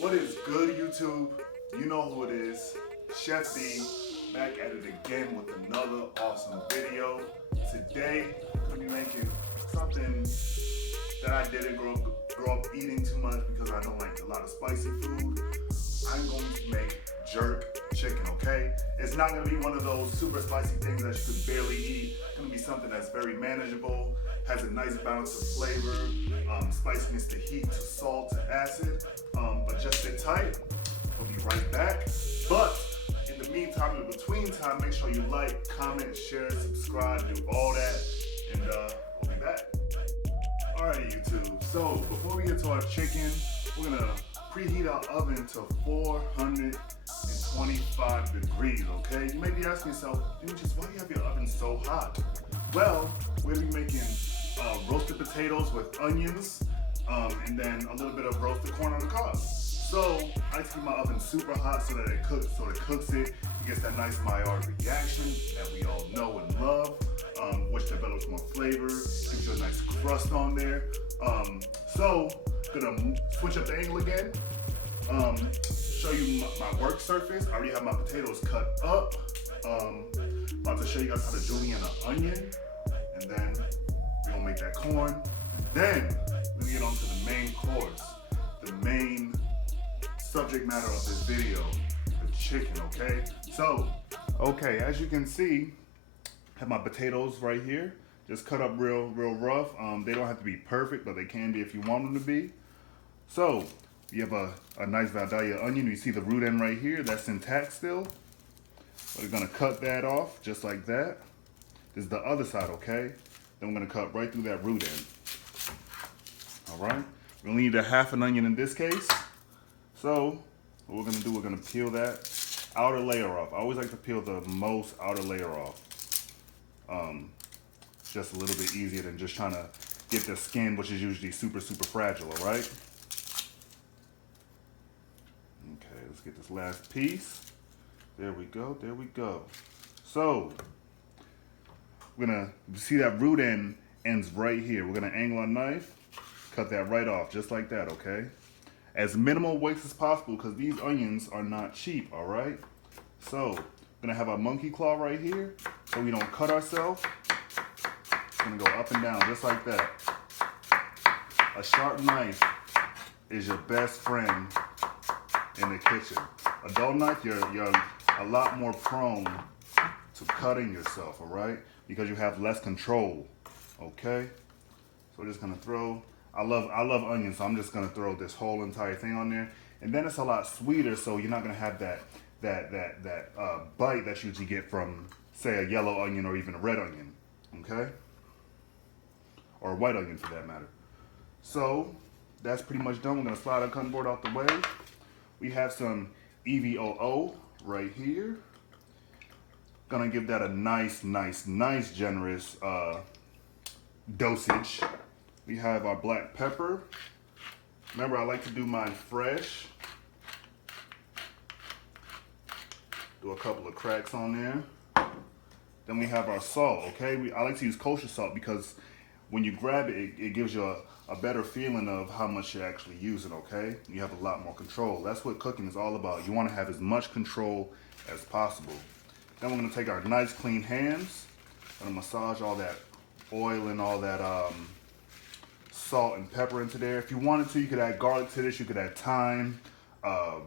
What is good, YouTube? You know who it is. Chef D, back at it again with another awesome video. Today, I'm gonna be making something that I didn't grow up eating too much because I don't like a lot of spicy food. I'm going to make jerk chicken, okay? It's not gonna be one of those super spicy things that you could barely eat. It's gonna be something that's very manageable, has a nice balance of flavor, spiciness to heat, to salt, to acid. But just sit tight, we'll be right back. But in the meantime, in between time, make sure you like, comment, share, subscribe, do all that, and we'll be back. Alright, YouTube, so before we get to our chicken, we're gonna preheat our oven to 425 degrees, okay? You may be asking yourself, Demetrius, why do you have your oven so hot? Well, we're gonna be making roasted potatoes with onions, and then a little bit of roasted corn on the cob. So I like to keep my oven super hot so that it cooks, it gets that nice Maillard reaction that we all know and love, which develops more flavor, gives you a nice crust on there. So gonna switch up the angle again. Show you my work surface. I already have my potatoes cut up. About to show you guys how to julienne an onion, and then we're gonna make that corn. And then we're gonna get on to the main course, the main subject matter of this video, the chicken, okay? So, okay, as you can see, I have my potatoes right here, just cut up real rough. They don't have to be perfect, but they can be if you want them to be. So, you have a nice Vidalia onion. You see the root end right here, that's intact still. We're gonna cut that off just like that. This is the other side, okay? Then we're gonna cut right through that root end. All right, we only need a half an onion in this case. So what we're gonna do, we're gonna peel that outer layer off. I always like to peel the most outer layer off. Just a little bit easier than just trying to get the skin, which is usually super fragile, all right? Okay, let's get this last piece. There we go, there we go. So, we're gonna, see that root end ends right here. We're gonna angle our knife, cut that right off, just like that, okay? As minimal waste as possible, because these onions are not cheap, all right? So, we're gonna have our monkey claw right here, so we don't cut ourselves. It's gonna go up and down, just like that. A sharp knife is your best friend in the kitchen. A dull knife, you're a lot more prone to cutting yourself, all right? Because you have less control, okay? So we're just gonna throw, I love onions, so I'm just gonna throw this whole entire thing on there. And then it's a lot sweeter, so you're not gonna have that bite that you usually get from, say, a yellow onion or even a red onion, okay? Or a white onion for that matter. So that's pretty much done. We're gonna slide our cutting board out the way. We have some EVOO right here. Gonna give that a nice generous dosage. We have our black pepper. Remember, I like to do mine fresh. Do a couple of cracks on there. Then we have our salt, okay? I like to use kosher salt because when you grab it, it gives you a better feeling of how much you're actually using, okay? You have a lot more control. That's what cooking is all about. You want to have as much control as possible. Then we're gonna take our nice clean hands, gonna massage all that oil and all that salt and pepper into there. If you wanted to, you could add garlic to this. You could add thyme,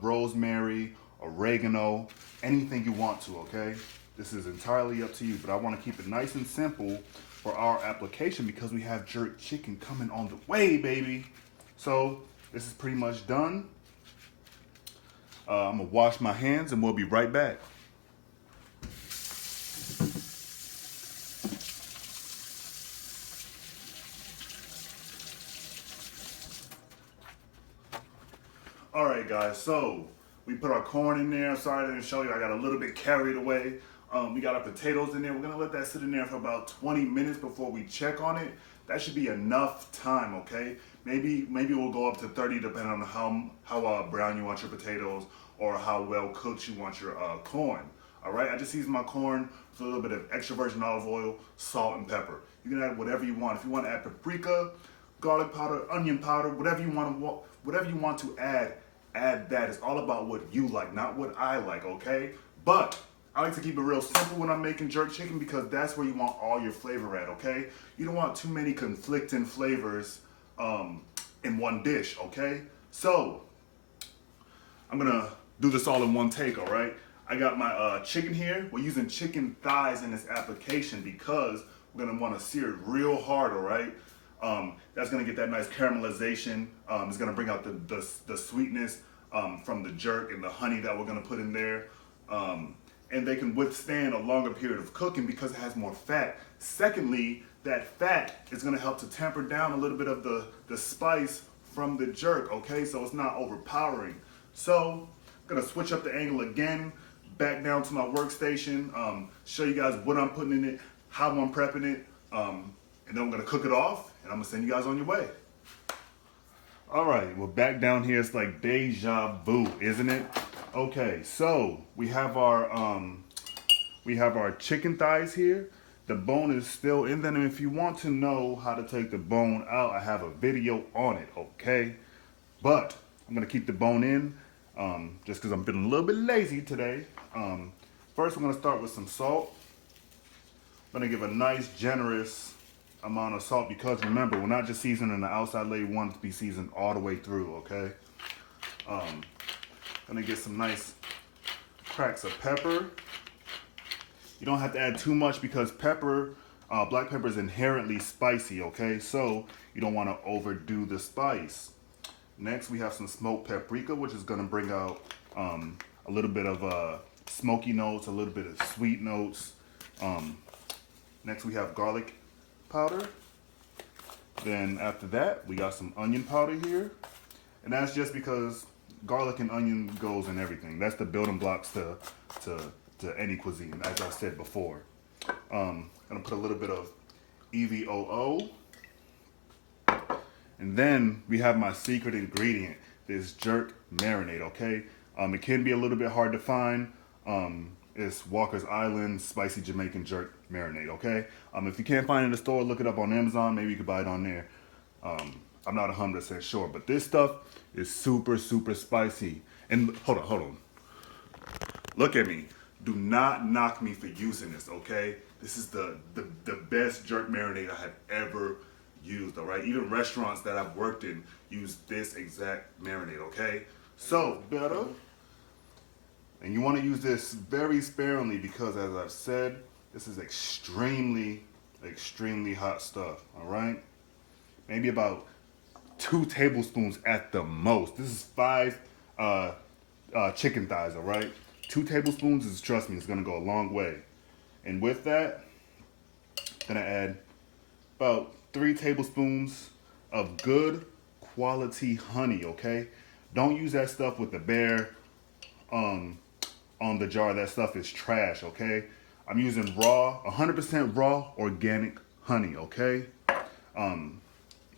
rosemary, oregano, anything you want to, okay? This is entirely up to you, but I wanna keep it nice and simple for our application because we have jerk chicken coming on the way, baby. So this is pretty much done. I'm gonna wash my hands and we'll be right back. All right, guys, so we put our corn in there. Sorry I didn't show you, I got a little bit carried away. We got our potatoes in there. We're gonna let that sit in there for about 20 minutes before we check on it. That should be enough time, okay? Maybe we'll go up to 30 depending on how brown you want your potatoes or how well cooked you want your corn. All right, I just seasoned my corn with a little bit of extra virgin olive oil, salt, and pepper. You can add whatever you want. If you want to add paprika, garlic powder, onion powder, whatever you want to add, add that. It's all about what you like, not what I like, okay? But I like to keep it real simple when I'm making jerk chicken because that's where you want all your flavor at, okay? You don't want too many conflicting flavors in one dish, okay? So, I'm gonna do this all in one take, all right? I got my chicken here. We're using chicken thighs in this application because we're gonna wanna sear it real hard, all right? That's gonna get that nice caramelization. It's gonna bring out the sweetness from the jerk and the honey that we're gonna put in there. And they can withstand a longer period of cooking because it has more fat. Secondly, that fat is gonna help to temper down a little bit of the spice from the jerk, okay? So it's not overpowering. So I'm gonna switch up the angle again, back down to my workstation, show you guys what I'm putting in it, how I'm prepping it, and then I'm gonna cook it off, and I'm gonna send you guys on your way. All right, well back down here, it's like deja vu, isn't it? Okay, so we have our chicken thighs here. The bone is still in them, and if you want to know how to take the bone out, I have a video on it, okay? But I'm gonna keep the bone in, just because I'm feeling a little bit lazy today. First, I'm gonna start with some salt. I'm gonna give a nice, generous amount of salt because remember, we're not just seasoning the outside layer, we want it to be seasoned all the way through, okay? Gonna get some nice cracks of pepper. You don't have to add too much because pepper, black pepper is inherently spicy, okay? So you don't wanna overdo the spice. Next, we have some smoked paprika, which is gonna bring out a little bit of smoky notes, a little bit of sweet notes. Next, we have garlic powder. Then after that, we got some onion powder here. And that's just because garlic and onion goes in everything. That's the building blocks to any cuisine, as I said before. Gonna put a little bit of EVOO. And then we have my secret ingredient, this jerk marinade, okay? It can be a little bit hard to find. It's Walker's Island Spicy Jamaican Jerk Marinade, okay? If you can't find it in the store, look it up on Amazon. Maybe you could buy it on there. I'm not 100% sure, but this stuff is super, super spicy. And hold on. Look at me. Do not knock me for using this, okay? This is the best jerk marinade I have ever used, all right? Even restaurants that I've worked in use this exact marinade, okay? So, better. And you want to use this very sparingly because, as I've said, this is extremely, extremely hot stuff, all right? Maybe about 2 tablespoons at the most. This is 5 chicken thighs, all right? 2 tablespoons is, trust me, it's gonna go a long way. And with that, I'm gonna add about 3 tablespoons of good quality honey, okay? Don't use that stuff with the bare on the jar. That stuff is trash, okay? I'm using raw, 100% raw organic honey, okay?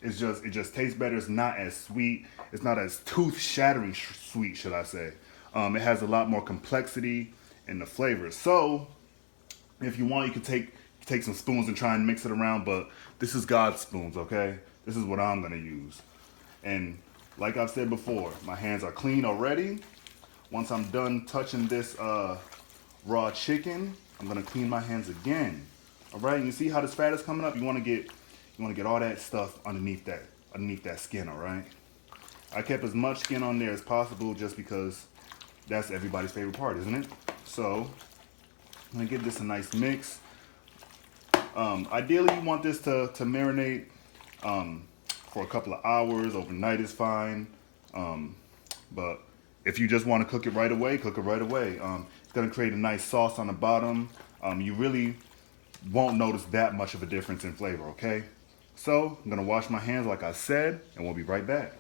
It just tastes better. It's not as sweet. It's not as tooth-shattering sweet, should I say. It has a lot more complexity in the flavor. So, if you want, you can take some spoons and try and mix it around, but this is God's spoons, okay? This is what I'm gonna use. And like I've said before, my hands are clean already. Once I'm done touching this raw chicken, I'm gonna clean my hands again. All right, and you see how this fat is coming up? You wanna get all that stuff underneath that skin, all right? I kept as much skin on there as possible just because that's everybody's favorite part, isn't it? So, I'm gonna give this a nice mix. Ideally, you want this to marinate for a couple of hours. Overnight is fine. But if you just want to cook it right away, cook it right away. It's gonna create a nice sauce on the bottom. You really won't notice that much of a difference in flavor, okay? So, I'm gonna wash my hands like I said, and we'll be right back.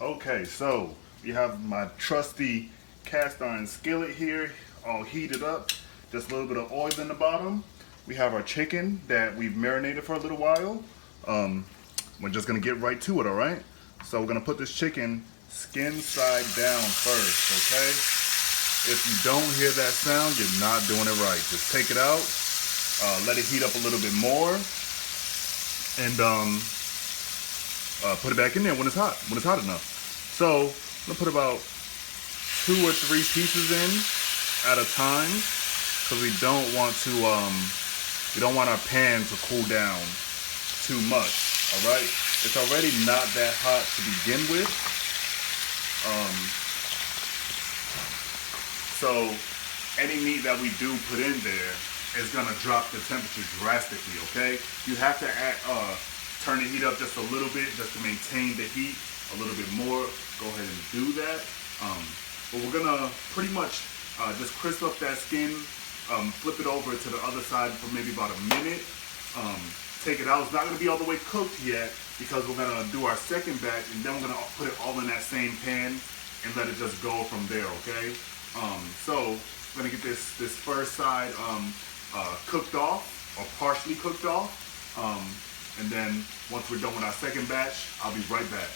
Okay, so we have my trusty cast iron skillet here, all heated up. Just a little bit of oil in the bottom. We have our chicken that we've marinated for a little while. We're just gonna get right to it, all right? So we're gonna put this chicken skin side down first, okay? If you don't hear that sound, you're not doing it right. Just take it out let it heat up a little bit more, and put it back in there when it's hot enough. So I'm gonna put about 2 or 3 pieces in at a time, because we don't want our pan to cool down too much. All right, it's already not that hot to begin with. So any meat that we do put in there is gonna drop the temperature drastically. Okay, you have to turn the heat up just a little bit just to maintain the heat a little bit more. Go ahead and do that. But we're gonna pretty much just crisp up that skin, flip it over to the other side for maybe about a minute. Take it out. It's not gonna be all the way cooked yet because we're gonna do our second batch, and then we're gonna put it all in that same pan and let it just go from there. Okay. So we're gonna get this first side cooked off, or partially cooked off, and then once we're done with our second batch, I'll be right back.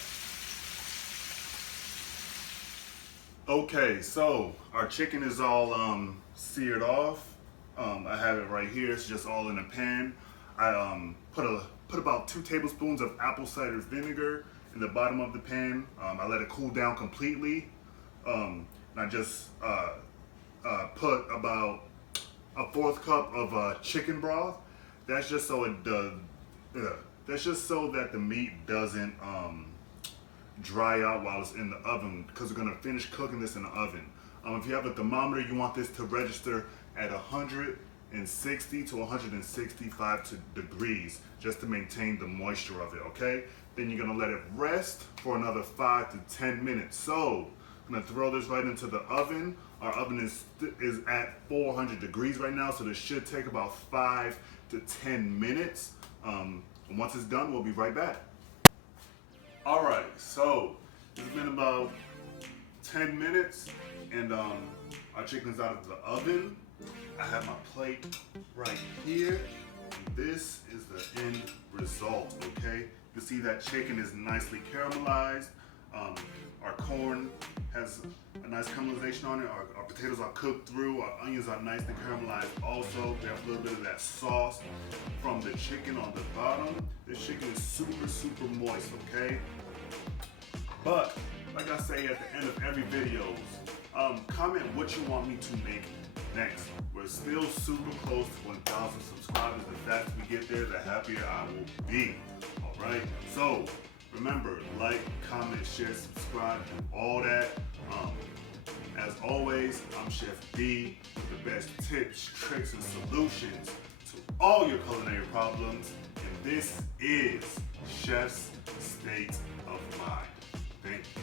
Okay, so our chicken is all seared off. I have it right here. It's just all in a pan. I put about 2 tablespoons of apple cider vinegar in the bottom of the pan. I let it cool down completely. And I just put about a 1/4 cup of chicken broth. That's just so that's just so that the meat doesn't dry out while it's in the oven, because we're gonna finish cooking this in the oven. If you have a thermometer, you want this to register at 160 to 165 degrees, just to maintain the moisture of it. Okay. Then you're gonna let it rest for another 5 to 10 minutes. So I'm gonna throw this right into the oven. Our oven is at 400 degrees right now, so this should take about 5 to 10 minutes. And once it's done, we'll be right back. All right, so it's been about 10 minutes, and our chicken's out of the oven. I have my plate right here. This is the end result. Okay, you can see that chicken is nicely caramelized. Our corn has a nice caramelization on it. Our potatoes are cooked through. Our onions are nicely caramelized also. We have a little bit of that sauce from the chicken on the bottom. This chicken is super, super moist, okay? But, like I say at the end of every video, comment what you want me to make next. We're still super close to 1,000 subscribers. The faster we get there, the happier I will be. All right? So, remember, like, comment, share, subscribe, and all that. As always, I'm Chef D with the best tips, tricks, and solutions to all your culinary problems. And this is Chef's State of Mind. Thank you.